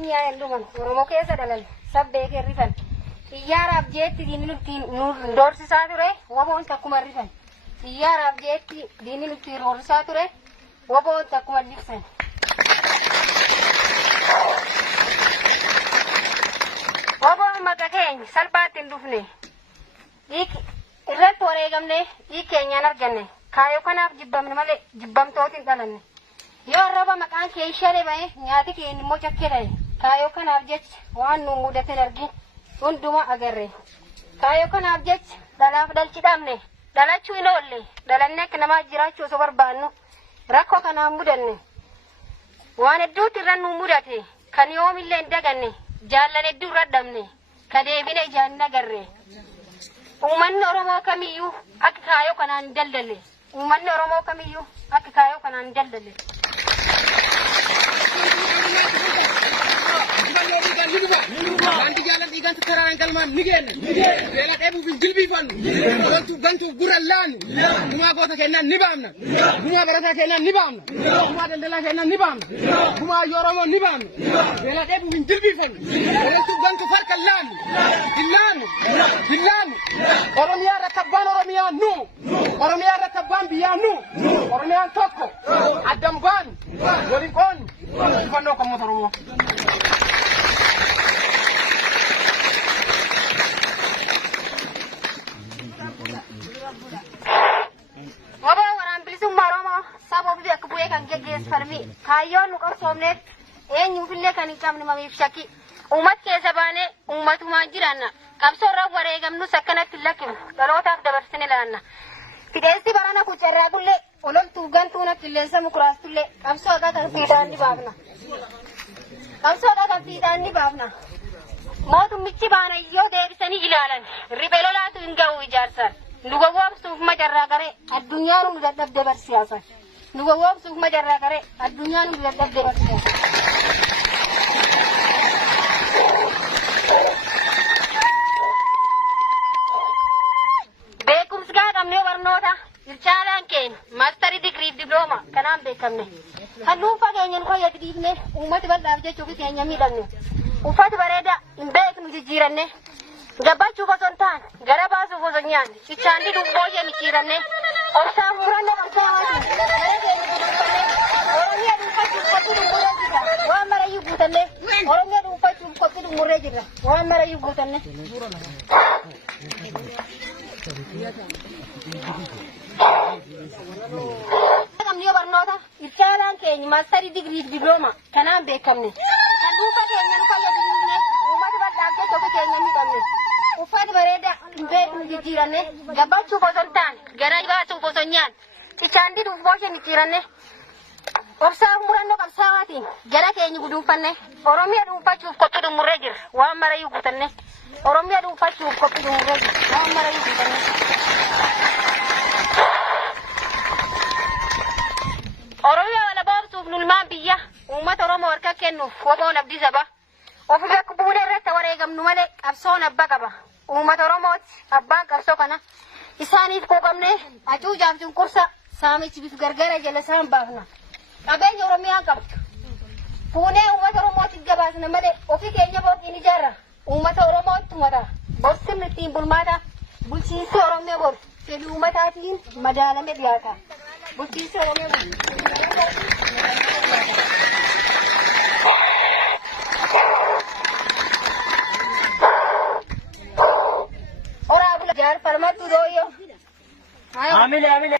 diinni yaa elluman Oromoo keessa dhalan sabbee rifan xiyyaaraaf jeetti diinni nutti doorsisaa ture waboon takkuma rifan xiyyaaraaf jeetti diinni nutti doorsisaa ture waboon takkuma lifsan. Waboon maqaa keenya salphaatti hin dhufne irratti wareegamne keenyaan arganne kaayoo kanaaf jibbamne malee jibbamtootiin dhalanne. Yoo arraba maqaan kee ishee bahe nyaati keenya immoo cakkee ta'e kaayoo kanaaf jecha waan nu mudate argin hundumaa agarre. Kaayoo kanaaf jecha dhalaaf dhalchi dhabne dhalachuu hin oolle dhalannee akka namaa jiraachuu osoo barbaannu rakkoo kanaan mudanne waan hedduutti irra nu mudate kan yoomillee hin daganne jaallan hedduu irra dhabne ka deebine ijaan hin agarre. Uummanni Oromoo kamiyyuu akka kaayoo kanaan hin daldalle. Uummanni Oromoo kamiyyuu akka kaayoo kanaan hin daldalle. Wanti jalan ikan sekarang kalman nigen. Bela tebu bin jilbi fan. Gantu gural lan. Bunga kota kenan nibamna. Bunga barata kenan nibamna. Bunga dandela kenan nibamna. Bunga yoromo nibamna. Bela tebu bin jilbi fan. Gantu farkal lan. Dillan. Oromia rakaban Oromia nu. Oromia rakaban biya nu. Oromia tokko. Adam ban. Golikon. Fano kamu Oromo. Wabaa waraan bilisummaa Oromoo sababni akka bu'ee kan geggeeffame kaayyoon nu qabsoomneef eenyuufillee kan hin qabne mamiif shakki uummata keessa baanee uummatumaan jiraanna qabsoorra wareegamnus akkanatti hin lakkifnu dhalootaaf dabarsine laanna fideensi barana kucarraa tullee ololtuu gantuuna qilleensa mukuraastullee qabsoo akka kan fiixaan ni baafna mootummichi baana yoo deebisanii ilaalan riphee lolaatu hin ga'u ijaarsaan nu gowwoomsuuf majarraa garee addunyaan nu dadhabde barsiisan nu gowwoomsuuf majarraa garee addunyaan nu dadhabde barsiisan. Beekumsi gaa qabnee barnoota ilchaalaan keenya maastarii digrii diplooma kanaan beekamne kan dhuunfaa keenya nu fayyadu dhiifne uummata bal'aaf jechuuf keenya miidhamne uffata bareedaa hin beeknu jijjiiranne. Gabbachuu osoo hin taane gara baasuuf osoo nyaanne cichaandii dubboo ishee micciiranne obsaan murannoo qabsaawaatiin Oromiyaa dhuunfachuuf qophii dhummurree jirra waan marayyuu guutanne Oromiyaa dhuunfachuuf qophii dhummurree jirra waan marayyuu guutanne. Qabniyoo barnoota ilchaalaan keenya maastarii digrii diplooma kanaan beekamne kan dhuunfaa keenya nu fayyadu uummata bal'aaf jechuuf keenya miidhamne. Uffati bareedaa hin beeknu jijjiiranne gabbachuuf osoo hin taane gara baasuuf osoo hin nyaanne cichaandii dubboo ishee micciiranne obsaaf murannoo qabsaawaatiin gara keenya guduunfanne Oromiyaa dhuunfachuuf qophii dhummurree jirra waan marayyuu guutanne Oromiyaa dhuunfachuuf qophii dhummurree jirra waan marayyuu guutanne. Oromiyaa wala boobsuuf nulmaan biyya uummata Oromoo harka kennuuf woboon abdii saba ofii akka bu'uura irratti wareegamnu malee qabsoon abbaa qaba. Uummata Oromooti abbaan qabsoo kana isaaniif quuqamne hacuucaaf cunqursa saamichi bifa gargaara jala isaan baafna. Qabeenya Oromiyaan qabdu. Fuunee uummata Oromootiif gabaasna malee ofii keenya booqiin ijaarra. Uummata Oromootti mata. Borsimni ittiin bulmaata. Bulchiinsi Oromiyaa bor fedhii uummataatiin madaalame dhiyaata. Bulchiinsi Oromiyaa bor. Jaar farmatu doyo. Amile.